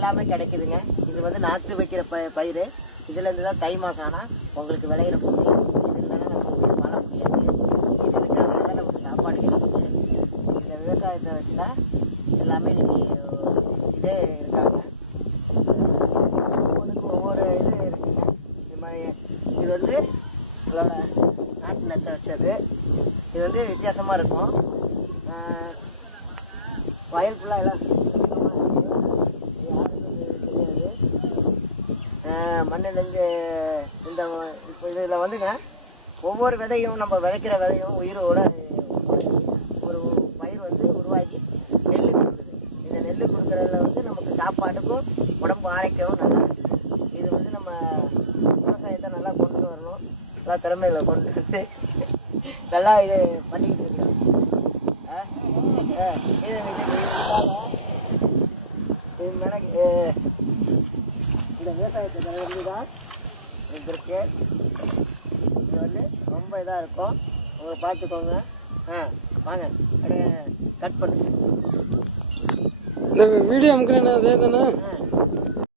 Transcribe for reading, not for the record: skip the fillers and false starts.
எல்லாமே கிடைக்குதுங்க. இது வந்து நாற்று வைக்கிற பயிர். இதுலேருந்து தான் தை மாதம் ஆனால் உங்களுக்கு விளையிற பொருள். இது இல்லைன்னா நமக்கு வாழ முடியாது. இது இருக்கிறதுனால தான் நமக்கு சாப்பாடு கிடைக்குது. இந்த விவசாயத்தை வச்சு தான் எல்லாமே இன்னைக்கு இதே இருக்காங்க. ஒவ்வொன்றுக்கும் ஒவ்வொரு இது இருக்குங்க. இது மாதிரி இது வந்து இதோட நாட்டு நெத்தை வச்சது. இது வந்து வித்தியாசமாக இருக்கும். வயல் ஃபுல்லாக எல்லாம் தெரியாது. மண்ணிலேருந்து இந்த இப்போ இதில் வந்துங்க ஒவ்வொரு விதையும் நம்ம விதைக்கிற விதையும் உயிரோட ஒரு பயிர் வந்து உருவாக்கி நெல் கொடுக்குது. இந்த நெல் கொடுக்குறதுல வந்து நமக்கு சாப்பாட்டுக்கும் உடம்பு ஆரோக்கியமும் நல்லா இருக்குது. இது வந்து நம்ம விவசாயத்தை நல்லா கொண்டு வரணும். நல்லா திறமைகளை கொண்டு வந்து நல்லா இது பண்ணிக்கிட்டு இருக்கிறோம். இந்த விவசாயத்தை வந்து தான் இருக்கு. இது வந்து ரொம்ப இதாக இருக்கும். உங்களை பார்த்துக்கோங்க. வாங்க அப்படியே கட் பண்ணுங்க. இந்த வீடியோ அமுக்கிறேன் அதே தானே.